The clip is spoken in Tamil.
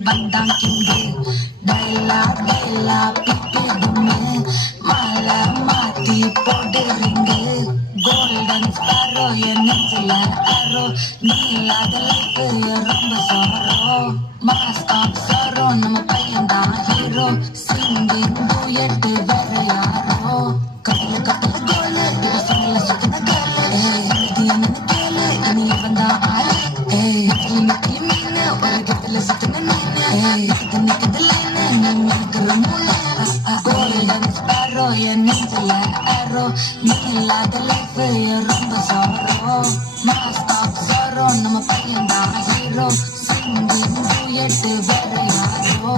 வந்தான் கிங்கு டைலா டைலா பிப்பிடுமே மாலை மாத்தி போடுறீங்க கோல்டன் ஸ்பாரோ என் நெஞ்சில அரோ நீ இல்லாத லைஃப் ரொம்ப சாரோ மாஸ்டாப் சாரோ நம்ம பையன்தான் ஹீரோ சிங்கிங் டூயட் வேற யாரோ கட்டல கட்டல கோலு இவ சொல்ல சுத்தின கேளு இது என்னன்னு கேளு இனி இவன் தான் ஆளு நிக்கி மீனு ஒரு கட்டல சுத்தின நீனு இது நிக்குது லைனு நீ மினுக்குற மூணு கோல்டன் ஸ்பாரோ என் நெஞ்சில அரோ நீ இல்லாத லைஃப் ரொம்ப சாரோ மாஸ்டாப் சாரோ நம்ம பையன்தான் ஹீரோ சிங்கிங் டூயட் வேற யாரோ